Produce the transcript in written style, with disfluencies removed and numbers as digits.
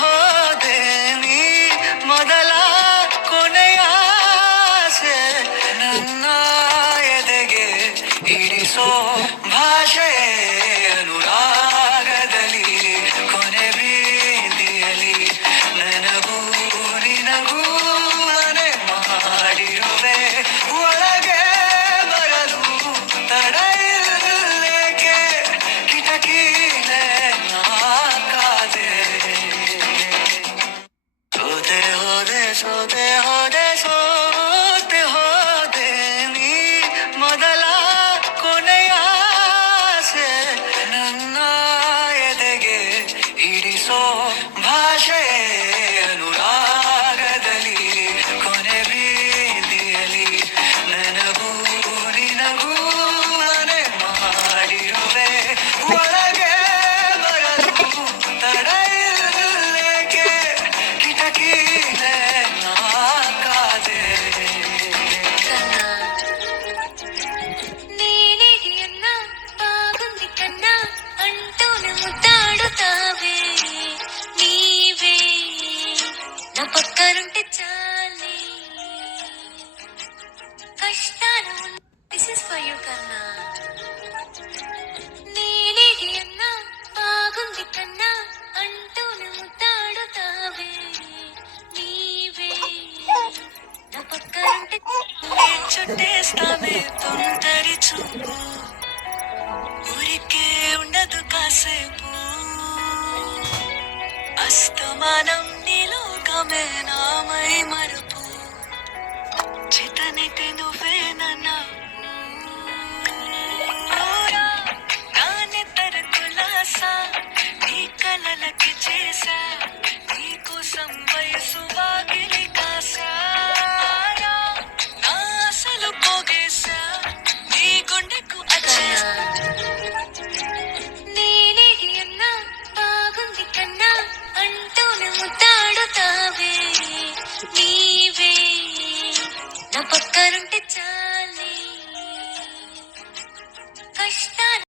ಹೋದೆ ನೀ ಮೊದಲ ಕೊನೆಯಾಸೆ ನನ್ನ ಎದೆಗೆ ಇರಿಸೋ ಭಾಷೆ ಅನುರಾಗದಲ್ಲಿ ಕೊನೆ ಬೀದಿಯಲಿ ನನಗೂ ನಿನಗೂ ಮನೆ ಮಾಡಿರುವೆ ಒಳಗೆ ಬರಲು ತಡ ಇಲ್ಲೇಕೆ ಕಿಟಕಿಲೆ ನಾ ಕಾದೆ ಸೋತೆ ಹೋದೆ ನೀ ಮೊದಲ ಕೊನೆಯಾಸೆ ನನ್ನ ಎದೆಗೆ ಹಿಡಿಸೋ ಭಾಷೆ ಅನುರಾಗದಲ್ಲಿ ಕೊನೆ ಬೀದಿಯಲಿ ನನಗೂ ನಿನಗೂ ಮನೆ ಮಾಡಿರುವೆ ಒಳಗೆ ಬರಲು ತಡ ಇಲ್ಲೇಕೆ ಕಿಟಕಿಲೆ ನಾ ಕಾದೆ నేనేది అన్నా బాగుంది కన్నా అంటూనే ముద్దాడుతావే నీవే నా పక్కనుంటే చాలే కష్టాలు దిస్ ఇస్ ఫర్ యూ కన్నా నేనేది అన్నా బాగుంది కన్నా అంటూనే ముద్దాడుతావే నీవే నా పక్కనుంటే చుట్టేస్తావే తొందరి చూపు ఊరికే ఉండదు కాసేపు అస్తమానం నీలోకమేనా